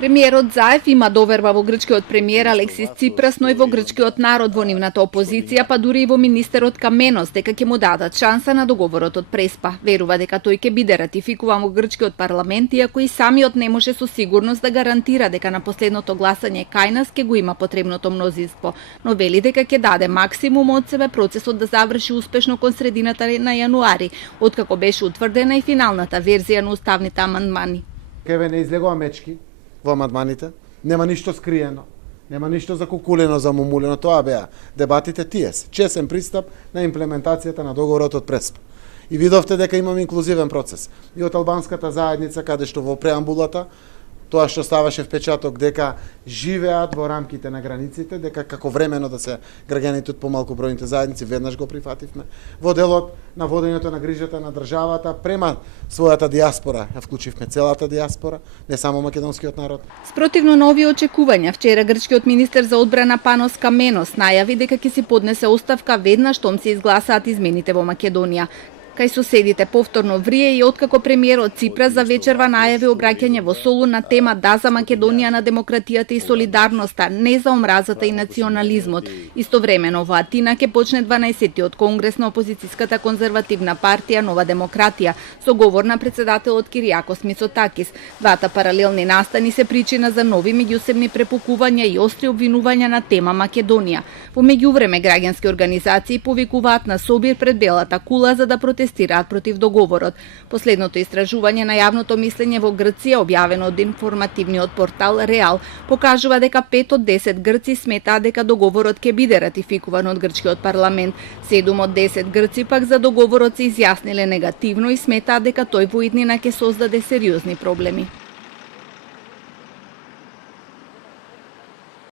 Премиерот Заев има доверба во грчкиот премиер Алексис Ципрас, но и во грчкиот народ, во нивната опозиција, па дури и во министерот Каменос, дека ќе му дадат шанса на договорот од Преспа. Верува дека тој ќе биде ратификуван во грчкиот парламент, иако и самиот не може со сигурност да гарантира дека на последното гласање кај нас ќе го има потребното мнозинство, но вели дека ќе даде максимум од себе процесот да заврши успешно кон средината на јануари, откако беше утврдена и финалната верзија на уставните амандмани. Кеве не излегува мечки во амандманите, нема ништо скриено, нема ништо закукулено, замумулено, тоа беа дебатите тие се, чесен пристап на имплементацијата на договорот од Преспа. И видовте дека имаме инклузивен процес. И од албанската заедница, каде што во преамбулата, тоа што ставаше впечаток дека живеат во рамките на границите, дека како времено да се граѓаните од помалку бројните заедници, веднаш го прифативме. Во делот на водењето на грижата на државата према својата диаспора, ја вклучивме целата диаспора, не само македонскиот народ. Спротивно на овие очекувања, вчера грчкиот министер за одбрана Панос Каменос најави дека ќе си поднесе оставка веднаш штом се изгласаат измените во Македонија. Кај соседите повторно врие и откако премиерот Ципрас за вечерва најави обраќање во Солун на тема да за Македонија на демократијата и солидарноста, не за омразата и национализмот. Истовремено во Атина ќе почне 12-тиот конгрес на опозицијската конзервативна партија Нова демократија со говор на председателот Киријакос Мицотакис. Двата паралелни настани се причина за нови меѓусебни препукувања и остри обвинувања на тема Македонија. Во меѓувреме граѓански организации повикуваат на собир пред Белата кула за да протестираат против договорот. Последното истражување на јавното мислење во Грција, објавено од информативниот портал Реал, покажува дека 5 од 10 грци сметаат дека договорот ќе биде ратификуван од грчкиот парламент. 7 од 10 грци пак за договорот се изјасниле негативно и сметаат дека тој во иднина ќе создаде сериозни проблеми.